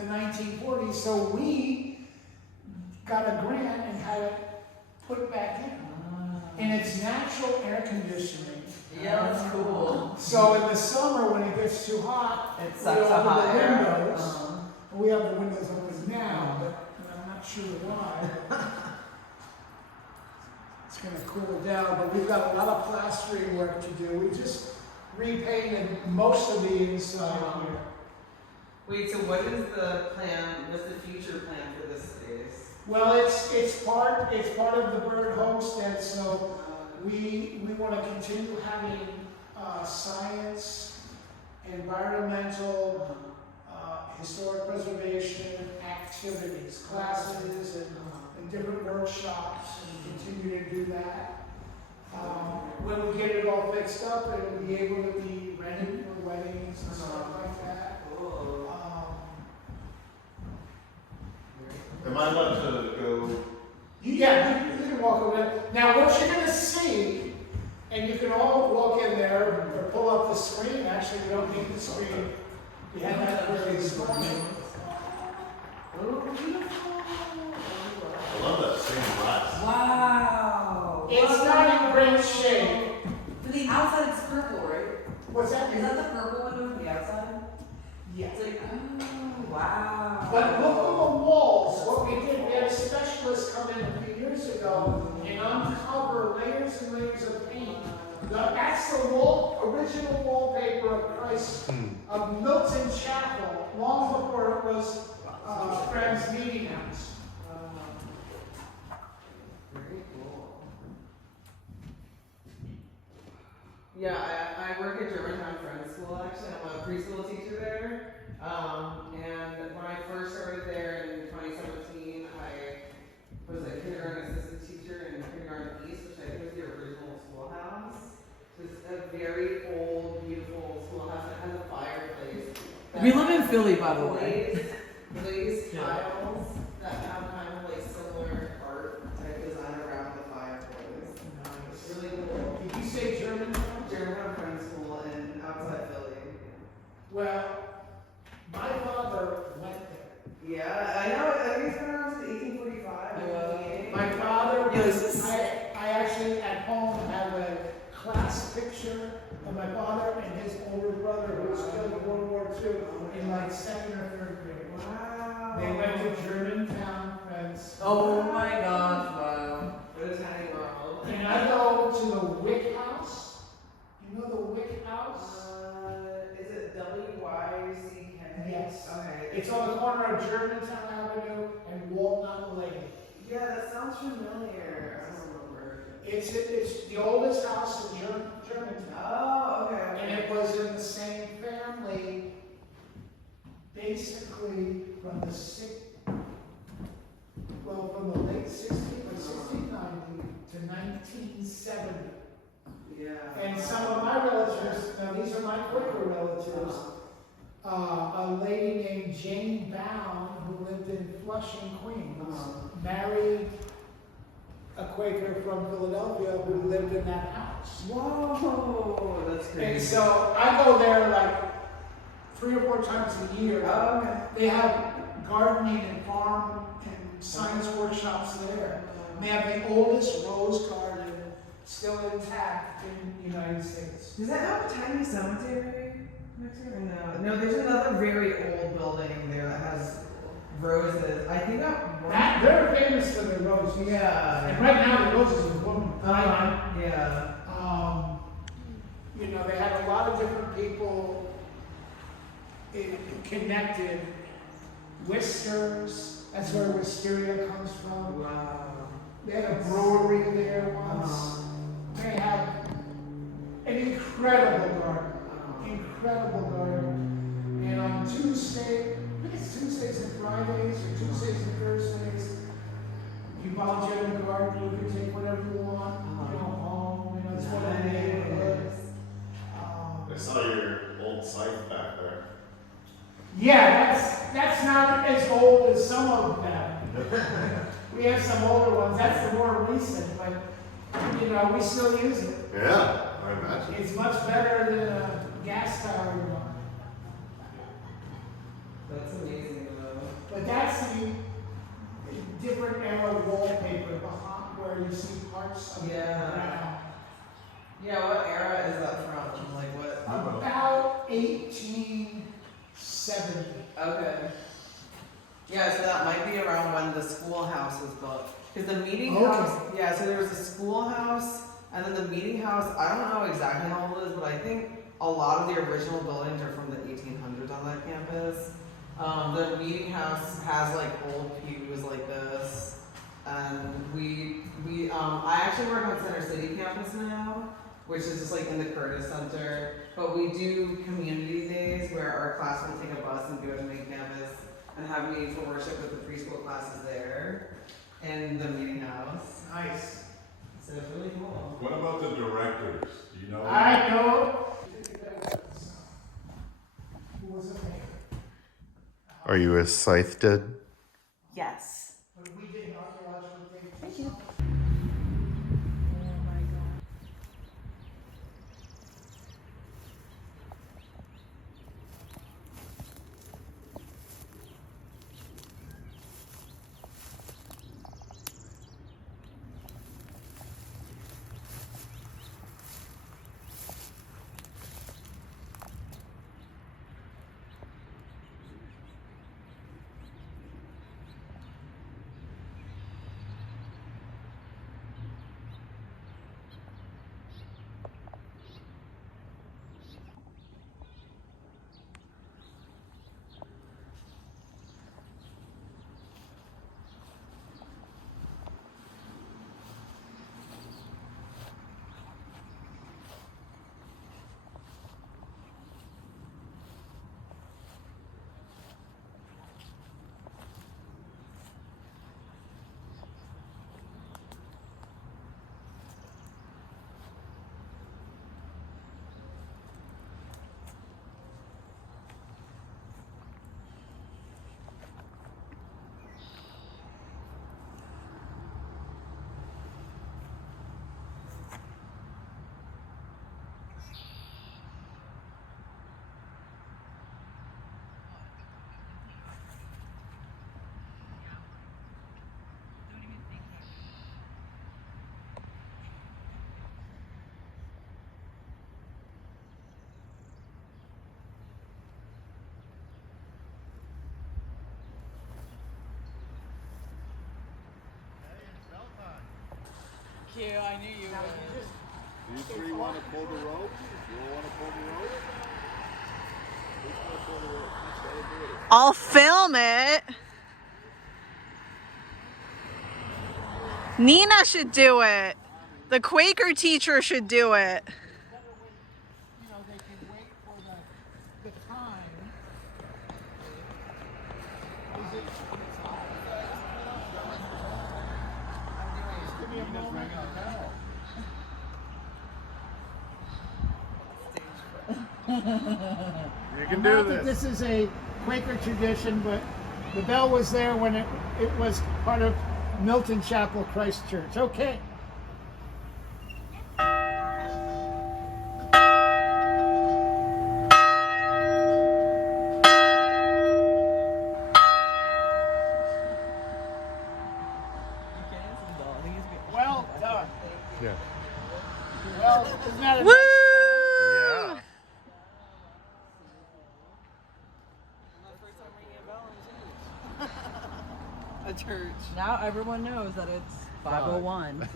the 1940s. So we got a grant and had it put back in. And it's natural air conditioning. Yeah, that's cool. So in the summer, when it gets too hot, It we sucks the open hot the air. windows. We have the windows open now, but I'm not sure why. It's going to cool down, but we've got a lot of plastering work to do. We just repainted most of the inside here. Wait, so what is the plan? What's the future plan for this space? Well, it's part of the Bird Homestead, so we want to continue having science, environmental, historic preservation activities, classes, and different workshops, and continue to do that. When we get it all fixed up, it'll be able to be rented for weddings and stuff like that. Am I allowed to go? Yeah, you can walk over. Now, what you're going to see, and you can all walk in there or pull up the screen. Actually, we don't need the screen. We have that for this morning. I love that same glass. Wow. It's not in great shape. For the outside, it's purple, right? What's that? Is that the purple window from the outside? Yes. It's like, oh, wow. But look at the walls. What we did, we had a specialist come in a few years ago and uncover layers and layers of paint. That's the original wallpaper of Christ of Milton Chapel, long before it was Friends Meeting House. Very cool. Yeah, I work at Germantown Friends School actually. I'm a preschool teacher there. And when I first started there in 2017, I was a kindergarten assistant teacher in Kindergarten East, which I think was the original schoolhouse. It's a very old, beautiful schoolhouse that has a fireplace. We live in Philly, by the way. Glazed tiles that have kind of like similar art type design around the fireplace. It's really cool. Did you say Germantown? Germantown Friends School in outside Philly. Well, my father went there. Yeah, I know. I think it's been around since 1845. My father, Yeah, this is I actually at home have a class picture of my father and his older brother who was killed in World War II in like 2nd or 3rd grade. Wow. They went to Germantown Friends. Oh my gosh, wow. What a tiny world. And I go to the Wick House. You know the Wick House? Is it W-Y-C-K? Yes. Okay. It's on the corner of Germantown Avenue and Walnut Lane. Yeah, that sounds familiar. I don't remember. It's the oldest house in Germantown. Oh, okay. And it was in the same family, basically from the late 60s, like 1690 to 1970. Yeah. And some of my relatives, now these are my Quaker relatives, a lady named Jane Bound, who lived in Flushing, Queens, married a Quaker from Philadelphia who lived in that house. Whoa, that's crazy. And so I go there like 3 or 4 times a year. Oh, okay. They have gardening and farm and science workshops there. And they have the oldest rose garden still intact in the United States. Does that have a tiny cemetery next to it or no? No, there's another very old building there that has roses. I think They're famous for their roses. Yeah. And right now the roses are blooming. Yeah. You know, they have a lot of different people connected. Whiskers, that's where wisteria comes from. Wow. They had a brewery there once. They have an incredible garden. Incredible garden. And on Tuesday, I think it's Tuesdays and Fridays or Tuesdays and Thursdays, you volunteer in the garden, you can take whatever you want, you know, home, you know, it's one of the neighborhoods. I saw your old site back there. Yeah, that's not as old as some of them. We have some older ones, that's the more recent, but, you know, we still use it. Yeah, I imagine. It's much better than a gas powered one. That's amazing though. to see parts of it Yeah. now. Yeah, what era is that from? Like what? About 1870. Okay. Yeah, so that might be around when the schoolhouse was built. Because the meeting Okay. house, yeah, so there was a schoolhouse, and then the meeting house, I don't know exactly how old it is, but I think a lot of the original buildings are from the 1800s on that campus. The meeting house has like old pews like this. And I actually work on Center City campus now, which is just like in the Curtis Center. But we do community days where our class will take a bus and go to main campus and have meaningful worship with the preschool classes there in the meeting house. Nice. So it's really cool. What about the directors? Do you know? I know. Who was it? Are you a scythe did? Yes. When we did archaeological things. Thank you. I knew you would. You three want to pull the rope? You all want to pull the rope? Who's going to pull the rope? Who's going to do it? I'll film it. Nina should do it. The Quaker teacher should do it. You know, they can wait for the time. Is it? Give me a moment. You can Not do that this. this is a Quaker tradition, but the bell was there when it was part of Milton Chapel Christ Church. Okay. Well done. Yeah. Well, isn't that a Woo! Yeah. A church. Now everyone knows that it's 501.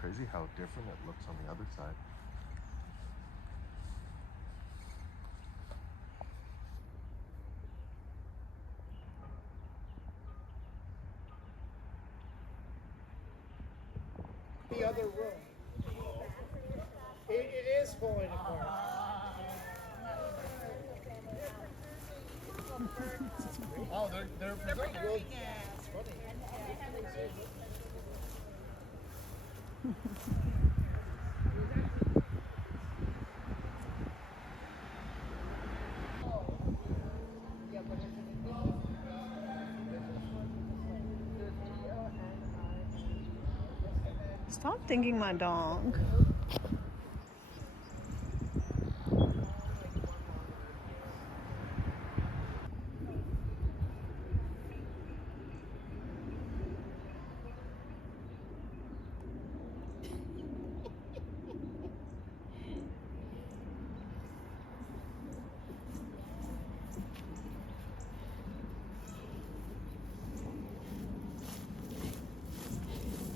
Crazy how different it looks on the other side. the other room? It is falling apart. Oh, they're preserving it. It's funny. Stop thinking my dog.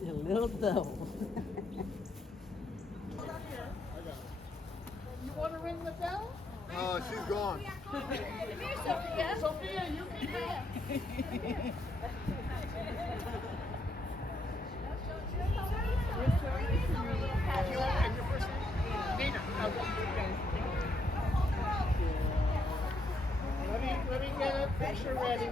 A little devil. You want to ring the bell? She's gone. Sophia, you can help. And your first name? Nina. Okay. Let me get a picture ready.